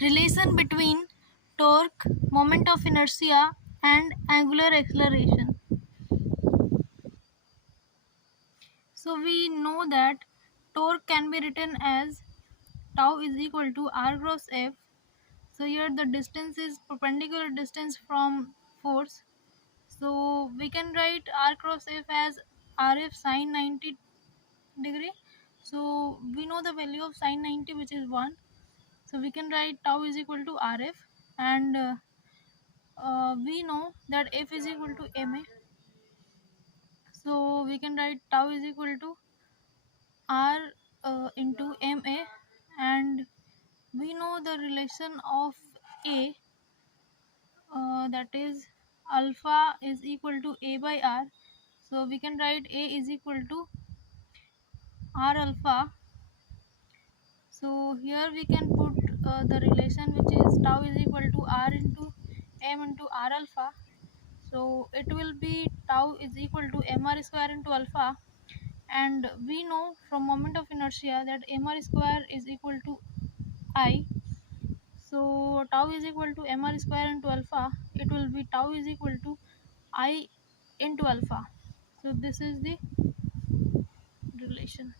Relation between torque, moment of inertia, and angular acceleration. So we know that torque can be written as tau is equal to r cross f. So here the distance is perpendicular distance from force. So we can write r cross f as rf sine 90 degree. So we know the value of sine 90, which is 1. So we can write tau is equal to rf, and we know that f is equal to ma. So we can write tau is equal to r into ma, and we know the relation of a, that is alpha is equal to a by r. So we can write a is equal to r alpha. So here we can put the relation, which is tau is equal to r into m into r alpha. So it will be tau is equal to mr square into alpha, and we know from moment of inertia that mr square is equal to I. So tau is equal to mr square into alpha. It will be tau is equal to I into alpha. So this is the relation.